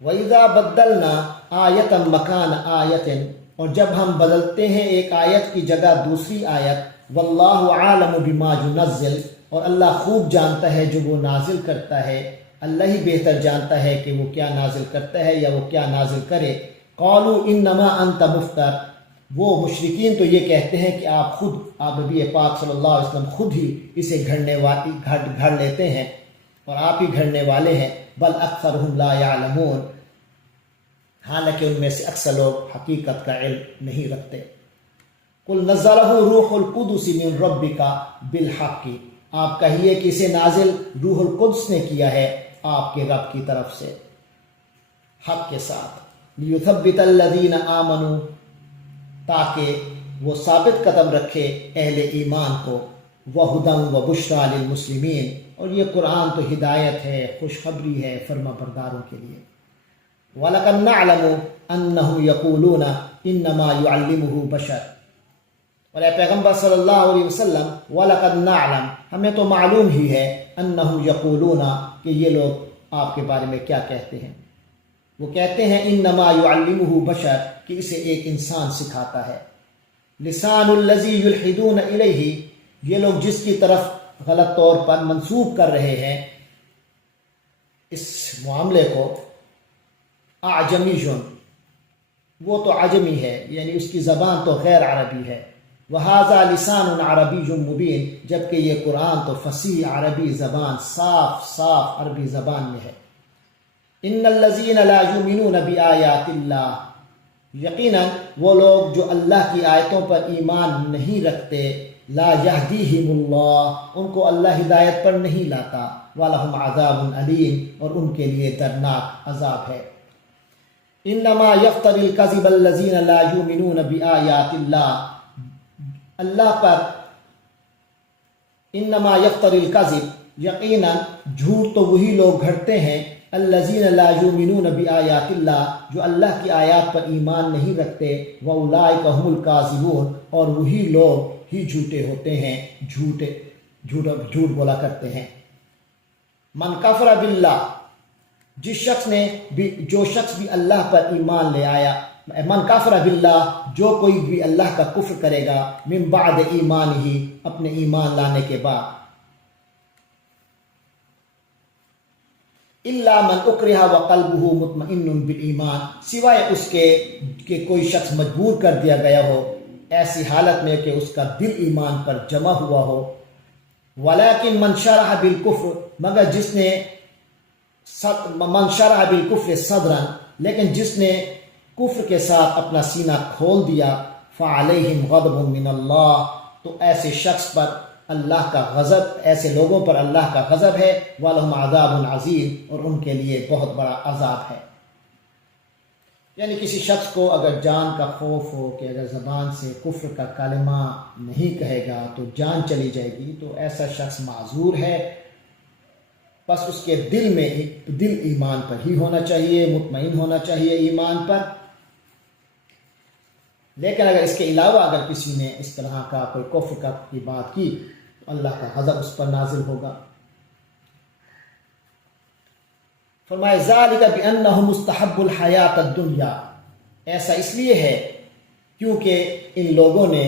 وَإِذَا بَدَّلْنَا آیَةً مَكَانَ آیَةٍ، اور جب ہم بدلتے ہیں ایک آیت کی جگہ دوسری آیت، وَاللَّهُ عَالَمُ بِمَا يُنَزِّلُ، اور اللہ خوب جانتا ہے جو وہ نازل کرتا ہے، اللہ ہی بہتر جانتا ہے کہ وہ کیا نازل کرتا ہے یا وہ کیا نازل کرے۔ قَالُوا إِنَّمَا أَنْتَ مُفْتَرٍ، وہ مشرکین تو یہ کہتے ہیں کہ آپ نبی پاک صلی اللہ علیہ وسلم خود ہی اسے گھڑ لیتے ہیں اور آپ ہی گھڑنے والے ہیں۔ بل اکثرهم لا يعلمون، حالانکہ ان میں سے اکثر لوگ حقیقت کا علم نہیں رکھتے۔ قل نزلہ روح القدس من ربک بالحق، آپ کہیے کہ اسے نازل روح القدس نے کیا ہے آپ کے رب کی طرف سے حق کے ساتھ۔ لیثبت الذین آمنوا، تاکہ وہ ثابت قدم رکھے اہل ایمان کو، وہدی وبشریٰ للمسلمین، اور یہ قرآن تو ہدایت ہے، خوشخبری ہے فرما برداروں کے لیے۔ وَلَقَدْ نَعْلَمُ أَنَّهُمْ يَقُولُونَ إِنَّمَا يُعَلِّمُهُ بَشَرٌ، اور اے پیغمبر صلی اللہ علیہ وسلم، وَلَقَدْ نَعْلَمُ، ہمیں تو معلوم ہی ہے، أَنَّهُمْ يَقُولُونَ، کہ یہ لوگ آپ کے بارے میں کیا کہتے ہیں۔ وہ کہتے ہیں إِنَّمَا يُعَلِّمُهُ بَشَرٌ، کہ اسے ایک انسان سکھاتا ہے۔ لسان الذی یلحدون الیہ، یہ لوگ جس کی طرف غلط طور پر منسوب کر رہے ہیں اس معاملے کو، اعجمی، وہ تو عجمی ہے، یعنی اس کی زبان تو غیر عربی ہے۔ وہذا لسان عربی مبین، جبکہ یہ قرآن تو فصیح عربی زبان، صاف عربی زبان میں ہے۔ ان الذین لا یؤمنون بآیات اللہ، یقیناً وہ لوگ جو اللہ کی آیتوں پر ایمان نہیں رکھتے، لا یہدیہم اللہ، ان کو اللہ ہدایت پر نہیں لاتا، وَلَهُمْ عَذَابٌ علیم، اور ان کے لیے دردناک عذاب ہے۔ انما یفتری الکذب الذین لا یؤمنون بآیات اللہ، اللہ پر انما یفتری الکذب، یقیناً جھوٹ تو وہی لوگ گھڑتے ہیں، الذین لا یؤمنون بآیات اللہ، جو اللہ کی آیات پر ایمان نہیں رکھتے، وَأُولَئِکَ هُمُ الْکاذبُونَ، اور وہی لوگ ہی جھوٹے ہوتے ہیں، جھوٹ بولا کرتے ہیں۔ من کفر باللہ، جو شخص بھی اللہ پر ایمان لے آیا، من کفر باللہ، جو کوئی بھی اللہ کا کفر کرے گا، من بعد ایمان ہی، اپنے ایمان لانے کے بعد، الا من اکرہ وقلبہ مطمئن بالایمان، سوائے اس کے کہ کوئی شخص مجبور کر دیا گیا ہو ایسی حالت میں کہ اس کا دل ایمان پر جمع ہوا ہو۔ ولیکن من شرح بالکفر، مگر جس نے من شرح بالکفر صدرا، لیکن جس نے کفر کے ساتھ اپنا سینہ کھول دیا، فعلیہم غضب من اللہ، تو ایسے شخص پر اللہ کا غضب، ایسے لوگوں پر اللہ کا غضب ہے، وَلَهُمْ عَذَابٌ عَظِيمٌ، اور ان کے لیے بہت بڑا عذاب ہے۔ یعنی کسی شخص کو اگر جان کا خوف ہو کہ اگر زبان سے کفر کا کلمہ نہیں کہے گا تو جان چلی جائے گی، تو ایسا شخص معذور ہے، بس اس کے دل ایمان پر ہی ہونا چاہیے، مطمئن ہونا چاہیے ایمان پر۔ لیکن اگر اس کے علاوہ اگر کسی نے اس طرح کا کوئی کفر کی بات کی تو اللہ کا غضب اس پر نازل ہوگا۔ فرمائے ذالک بأنہ مستحب الحیات الدنیا، ایسا اس لیے ہے کیونکہ ان لوگوں نے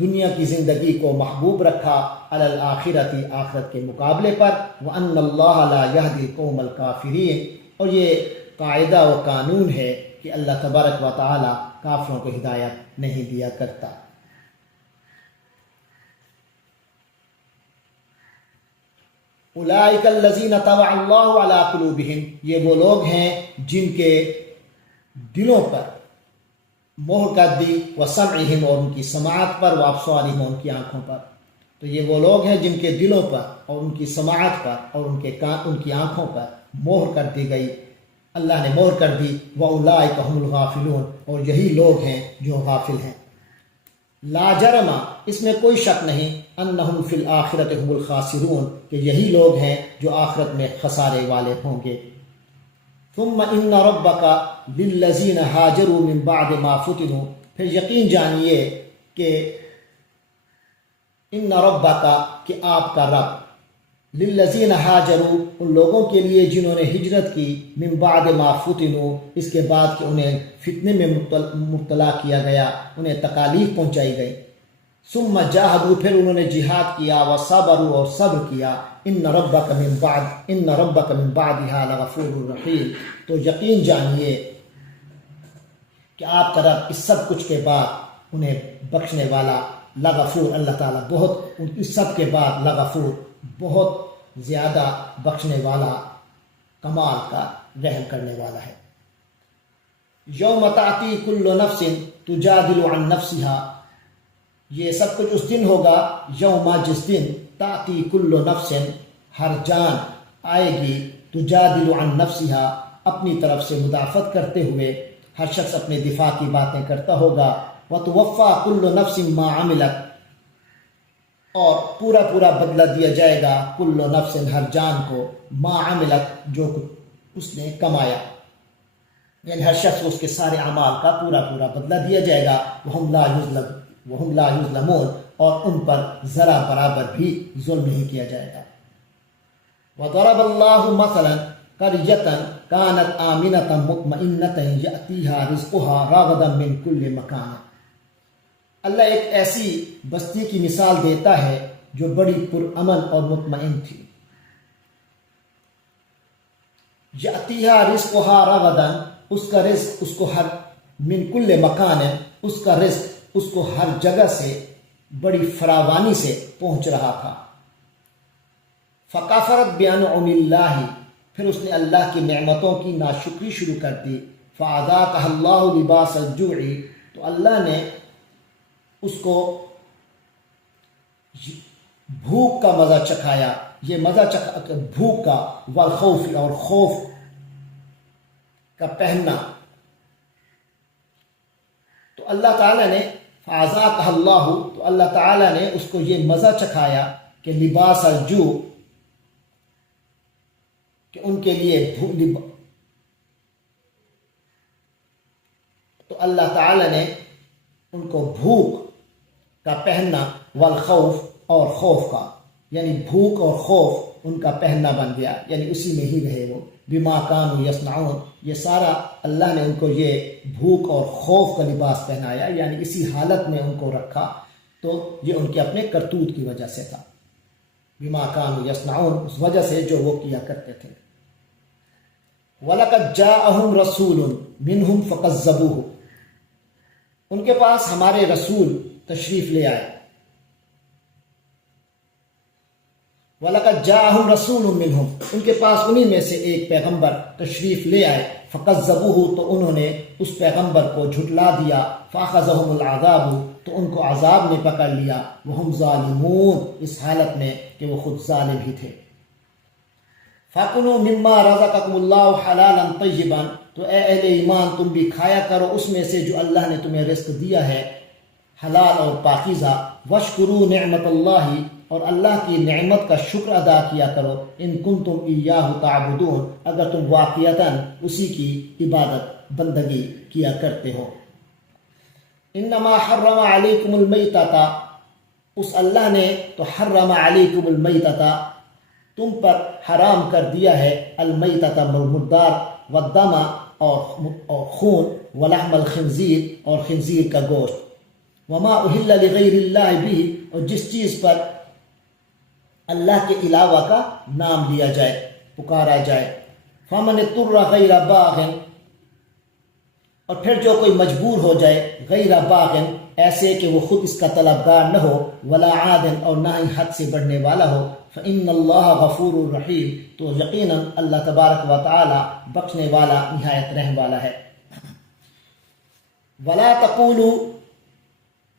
دنیا کی زندگی کو محبوب رکھا، علی الآخرۃ، آخرت کے مقابلے پر، وأن اللہ لا یہدی القوم الکافرین، اور یہ قاعدہ و قانون ہے کہ اللہ تبارک و تعالی کافروں کو ہدایت نہیں دیا کرتا۔ اولئک الذین طبع اللہ علی قلوبہم، یہ وہ لوگ ہیں جن کے دلوں پر مہر کر دی، وسمعہم، اور ان کی سماعت پر، وابصارہم، ان کی آنکھوں پر۔ تو یہ وہ لوگ ہیں جن کے دلوں پر اور ان کی سماعت پر اور ان کی آنکھوں پر مہر کر دی گئی، اللہ نے مہر کر دی۔ وَأُولَئِكَ هُمُ الْغَافِلُونَ، اور یہی لوگ ہیں جو غافل ہیں۔ لا جرم، اس میں کوئی شک نہیں، انہم فی الآخرۃ هم الخاسرون، کہ یہی لوگ ہیں جو آخرت میں خسارے والے ہوں گے۔ ثم ان ربک للذین ہاجروا من بعد ما فتنوا، پھر یقین جانیے کہ ان ربک، کہ آپ کا رب، للذین ہاجروا، ان لوگوں کے لیے جنہوں نے ہجرت کی، من بعد ما فتنوا، اس کے بعد کہ انہیں فتنے میں مبتلا کیا گیا، انہیں تکالیف پہنچائی گئی، ثم جاہدوا، پھر انہوں نے جہاد کیا، وصبروا، اور صبر کیا، ان ربک من بعدها لغفور رحیم، تو یقین جانیے کہ آپ کا رب اس سب کچھ کے بعد انہیں بخشنے والا، لغفور، اللہ تعالیٰ بہت، اس سب کے بعد لغفور، بہت زیادہ بخشنے والا، کمال کا رحم کرنے والا ہے۔ یوم تأتی کل نفس تجادل عن نفسها، یہ سب کچھ اس دن ہوگا، یوم، جس دن، تأتی کل نفس، ہر جان آئے گی، تجادل عن نفسها، اپنی طرف سے مدافعت کرتے ہوئے، ہر شخص اپنے دفاع کی باتیں کرتا ہوگا، وتوفى كل نفس ما عملت، اور پورا پورا بدلہ دیا جائے گا، کل نفس، ہر جان کو، ما عملت، جو کچھ اس نے کمایا، یعنی ہر شخص کو اس کے سارے اعمال کا پورا پورا بدلہ دیا جائے گا، وہم لا یظلمون، اور ان پر ذرا برابر بھی ظلم نہیں کیا جائے گا۔ وضرب اللہ مثلا قریۃ کانت آمنۃ مطمئنۃ یأتیہا رزقها رغدا من کل مکان، اللہ ایک ایسی بستی کی مثال دیتا ہے جو بڑی پرامن اور مطمئن تھی، یأتیہا رزقها رغدا، اس کا رزق اس کو ہر، من کل مکان، اس کا رزق اس کو ہر جگہ سے بڑی فراوانی سے پہنچ رہا تھا، فکفرت بانعم اللہ، پھر اس نے اللہ کی نعمتوں کی ناشکری شروع کر دی، فاذاقها اللہ لباس الجوع، تو اللہ نے اس کو بھوک کا مزہ چکھایا، یہ مزہ بھوک کا، والخوف، اور خوف کا پہننا، تو اللہ تعالیٰ نے، فاذاقها اللہ، تو اللہ تعالیٰ نے اس کو یہ مزہ چکھایا کہ لباس الجوع، کہ ان کے لیے تو اللہ تعالیٰ نے ان کو بھوک کا پہننا، والخوف، اور خوف کا، یعنی بھوک اور خوف ان کا پہننا بن گیا، یعنی اسی میں ہی رہے وہ، بما کانوا یصنعون، یہ سارا اللہ نے ان کو یہ بھوک اور خوف کا لباس پہنایا، یعنی اسی حالت میں ان کو رکھا، تو یہ ان کے اپنے کرتوت کی وجہ سے تھا، بما کانوا یصنعون، اس وجہ سے جو وہ کیا کرتے تھے۔ وَلَقَدْ جَاءَهُمْ رَسُولٌ مِّنْهُمْ فَكَذَّبُوهُ، ان کے پاس ہمارے رسول تشریف لے آئے، وَلَقَدْ جَاءَهُمْ رَسُولٌ مِّنْهُمْ، ان کے پاس انہی میں سے ایک پیغمبر تشریف لے آئے، فَكَذَّبُوهُ، تو انہوں نے اس پیغمبر کو جھٹلا دیا، فَأَخَذَهُمُ الْعَذَابُ، تو ان کو عذاب نے پکڑ لیا، وَهُمْ ظَالِمُونَ، اس حالت میں کہ وہ خود ظالم ہی تھے۔ فَكُلُوا مِمَّا رَزَقَكُمُ اللَّهُ حَلَالًا طَيِّبًا، تو اے اہل ایمان تم بھی کھایا کرو اس میں سے جو اللہ نے تمہیں رزق دیا ہے، حلال اور پاکیزہ، وَاشْكُرُوا نِعْمَةَ اللَّهِ، اور اللہ کی نعمت کا شکر ادا کیا کرو، ان کنتم ایاہ تعبدون، اگر تم واقعتاً اسی کی عبادت بندگی کیا کرتے ہو۔ انما حرم علیکم المیتۃ، اس اللہ نے تو حرم علیکم المیتۃ، تم پر حرام کر دیا ہے، المیتۃ مردار، والدم، اور خون، ولحم الخنزیر، اور خنزیر کا گوشت، وما اہل لغیر اللہ بھی، اور جس چیز پر اللہ کے علاوہ کا نام لیا جائے، پکارا جائے، فمن اضطر غیر باغ، اور پھر جو کوئی مجبور ہو جائے، غیر باغ، ایسے کہ وہ خود اس کا طلبگار نہ ہو، ولا عاد، اور نہ ہی حد سے بڑھنے والا ہو، فإن اللہ غفور رحیم، تو یقیناً اللہ تبارک و تعالی بخشنے والا، نہایت رحم والا ہے۔ ولا تقولوا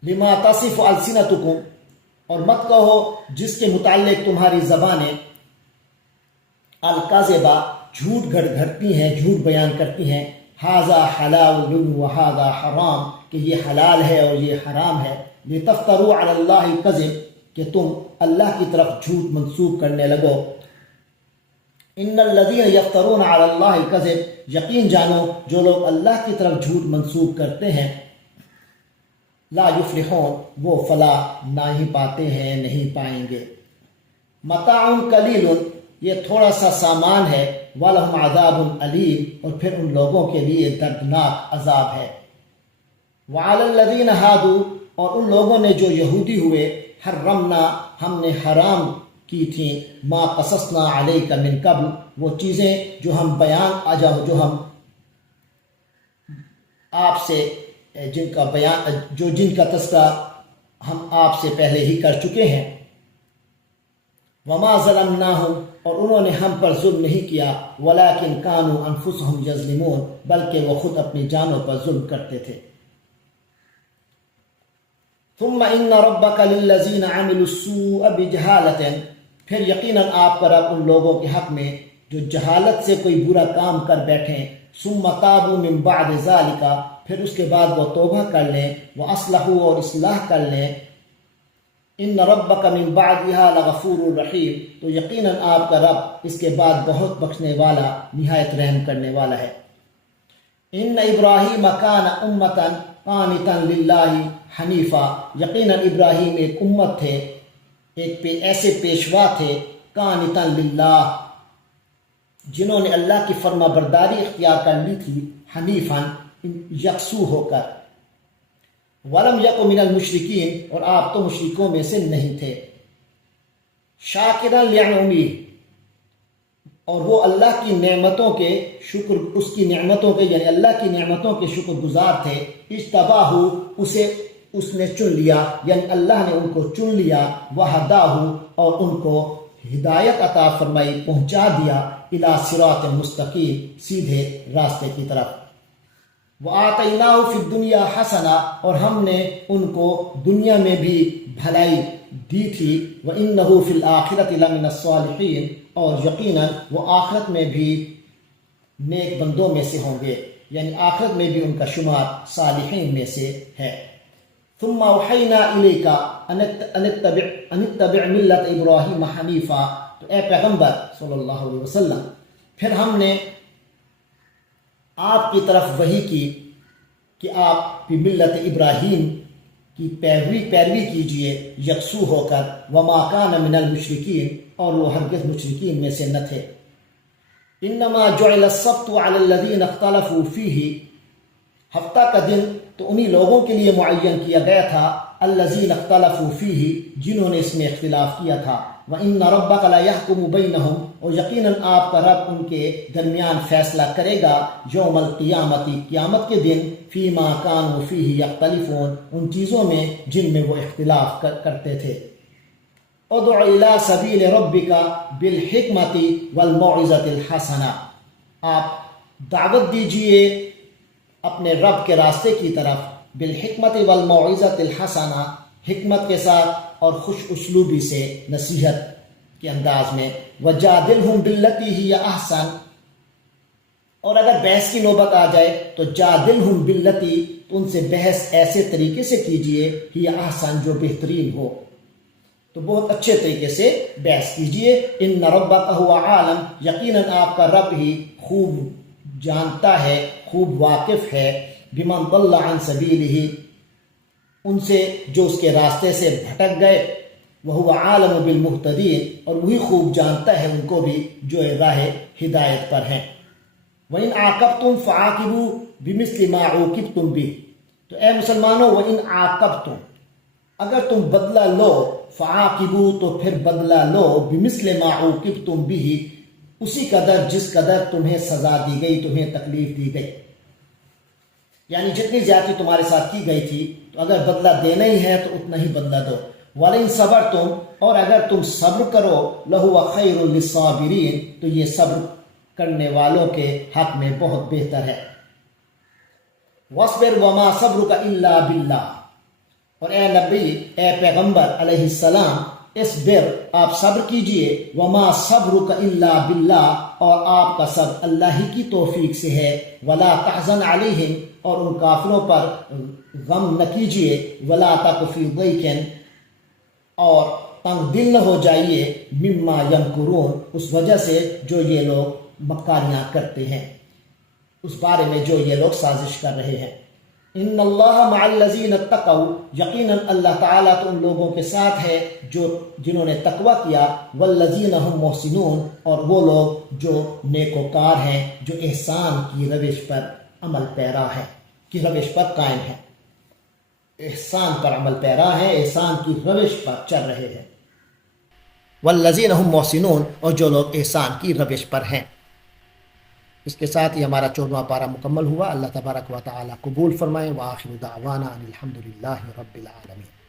لما تصف السنتکم، اور مت کہو جس کے متعلق تمہاری زبانیں، الکذبہ، جھوٹ گھڑتی ہیں، جھوٹ بیان کرتی ہیں، ھذا حلال وھذا حرام، کہ یہ حلال ہے اور یہ حرام ہے، لتفتروا علی اللہ الکذب، کہ تم اللہ کی طرف جھوٹ منسوب کرنے لگو، ان الذین یفترون علی اللہ الکذب، یقین جانو جو لوگ اللہ کی طرف جھوٹ منسوب کرتے ہیں، لا یفلحون، وہ فلاح نہ ہی پاتے ہیں، نہیں پائیں گے۔ متاع قلیل، یہ تھوڑا سا سامان ہے، ولہم عذاب علیم، اور پھر ان لوگوں کے لیے دردناک عذاب ہے۔ وعلی الذین ہادوا، اور ان لوگوں نے جو یہودی ہوئے، حرمنا، ہم نے حرام کی تھیں، ما قصصنا علیک من قبل، وہ چیزیں جو ہم آپ سے جن کا تذکرہ ہم آپ سے پہلے ہی کر چکے ہیں۔ وما ظلمناہم، اور انہوں نے ہم پر ظلم نہیں کیا، ولکن کانوا انفسہم یظلمون، بلکہ وہ خود اپنی جانوں پر ظلم کرتے تھے۔ ثم ان ربک للذین عملوا السوء بجہالۃ، پھر یقیناً آپ کا رب ان لوگوں کے حق میں جو جہالت سے کوئی برا کام کر بیٹھیں، ثم تابوا من بعد ذلک، پھر اس کے بعد وہ توبہ کر لیں، واصلحوا، اور اصلاح کر لیں، ان ربک من بعدها لغفور رحیم، تو یقیناً آپ کا رب اس کے بعد بہت بخشنے والا، نہایت رحم کرنے والا ہے۔ ان ابراہیم کان امۃ قانتا للہ حنیفا، یقیناً ابراہیم ایک امت تھے، ایسے پیشوا تھے، قانتا للہ، جنہوں نے اللہ کی فرما برداری اختیار کر لی تھی، حنیفا، یکسو ہو کر، ولم یک من المشرکین، اور آپ تو مشرکوں میں سے نہیں تھے، شاکرا لنعمہ، اور وہ اللہ کی نعمتوں کے شکر، اس کی نعمتوں کے یعنی اللہ کی نعمتوں کے شکر گزار تھے، اجتباہ، اس نے چن لیا، یعنی اللہ نے ان کو چن لیا، وہداہ، اور ان کو ہدایت عطا فرمائی، پہنچا دیا، الی صراط مستقیم، سیدھے راستے کی طرف۔ وآتیناہ فی الدنیا حسنہ، اور ہم نے ان کو دنیا میں بھی بھلائی دی تھی، وإنہ فی الآخرۃ لمن الصالحین، اور یقیناً وہ آخرت میں بھی نیک بندوں میں سے ہوں گے، یعنی آخرت میں بھی ان کا شمار صالحین میں سے ہے۔ ثم اوحینا الیک ان اتبع ملت ابراہیم حنیفا، تو اے پیغمبر صلی اللہ علیہ وسلم، پھر ہم نے آپ کی طرف وحی کی کہ آپ بھی ملت ابراہیم کی پیروی کیجئے، یکسو ہو کر، وما کان من المشرکین، اور وہ ہرگز مشرکین میں سے نہ تھے۔ انما جعل السبت علی الذین اختلفوا فیہ، ہفتہ کا دن تو انہی لوگوں کے لیے معین کیا گیا تھا، الذین اختلفوا فیہ، جنہوں نے اس میں اختلاف کیا تھا، وان ربک لیحکم بینہم، اور یقیناً آپ کا رب ان کے درمیان فیصلہ کرے گا، یوم القیامت، قیامت کے دن، فیما کانوا فیہ یختلفون، ان چیزوں میں جن میں وہ اختلاف کرتے تھے۔ ادع الی سبیل ربک بالحکمت والموعظۃ الحسنہ، آپ دعوت دیجئے اپنے رب کے راستے کی طرف، بالحکمت والموعظۃ الحسنہ، حکمت کے ساتھ اور خوش اسلوبی سے، نصیحت کے انداز میں، وجادلہم باللتی ہی احسن، اور اگر بحث کی نوبت آ جائے تو جادلہم باللتی، تو ان سے بحث ایسے طریقے سے کیجئے، ہی احسن، جو بہترین ہو، تو بہت اچھے طریقے سے بحث کیجئے۔ ان ربک هو عالم، یقیناً آپ کا رب ہی خوب جانتا ہے، خوب واقف ہے، بمن ضل عن سبیلہ، ان سے جو اس کے راستے سے بھٹک گئے، وہو عالم بالمہتدین، اور وہی خوب جانتا ہے ان کو بھی جو راہ ہدایت پر ہیں۔ وَإِنْ عَاقَبْتُمْ فَعَاقِبُوا بِمِثْلِ مَا عُوقِبْتُمْ بِهِ، تو اے مسلمانوں، وَإِنْ عَاقَبْتُمْ، اگر تم بدلہ لو، فَعَاقِبُوا، تو پھر بدلہ لو، بِمِثْلِ مَا عُوقِبْتُمْ بِهِ، اسی قدر جس قدر تمہیں سزا دی گئی، تمہیں تکلیف دی گئی، یعنی جتنی زیادتی تمہارے ساتھ کی گئی تھی، تو اگر بدلہ دینا ہی ہے تو اتنا ہی بدلہ دو۔ وَلَئِن صَبَرْتُمْ، اور اگر تم صبر کرو، لَهُوَ خَيْرٌ لِلصَّابِرِينَ، تو یہ صبر کرنے والوں کے حق میں بہت بہتر ہے۔ وَاصْبِرْ وَمَا صَبْرُكَ إِلَّا بِاللَّهِ، اور اے نبی، اے پیغمبر علیہ السلام، اصبر، آپ صبر کیجئے، وما صبرک الا باللہ، اور آپ کا صبر اللہ ہی کی توفیق سے ہے، ولا تحزن علیہم، اور ان کافروں پر غم نہ کیجئے، ولا تک فی ضیق، اور تنگ دل نہ ہو جائیے، مما یمکرون، اس وجہ سے جو یہ لوگ مکاریاں کرتے ہیں، اس بارے میں جو یہ لوگ سازش کر رہے ہیں۔ ان اللہ مع الذین اتقوا، یقیناً اللہ تعالیٰ تو ان لوگوں کے ساتھ ہے جنہوں نے تقوی کیا، والذین هم محسنون، اور وہ لوگ جو نیکوکار ہیں، جو احسان کی روش پر عمل پیرا ہے، کی روش پر قائم ہے، احسان پر عمل پیرا ہے، احسان کی روش پر چل رہے ہیں۔ والذین هم محسنون، اور جو لوگ احسان کی روش پر ہیں۔ اس کے ساتھ ہی ہمارا 14واں پارہ مکمل ہوا۔ اللہ تبارک و تعالیٰ قبول فرمائے۔ وآخر دعوانا ان الحمد للہ رب العالمین۔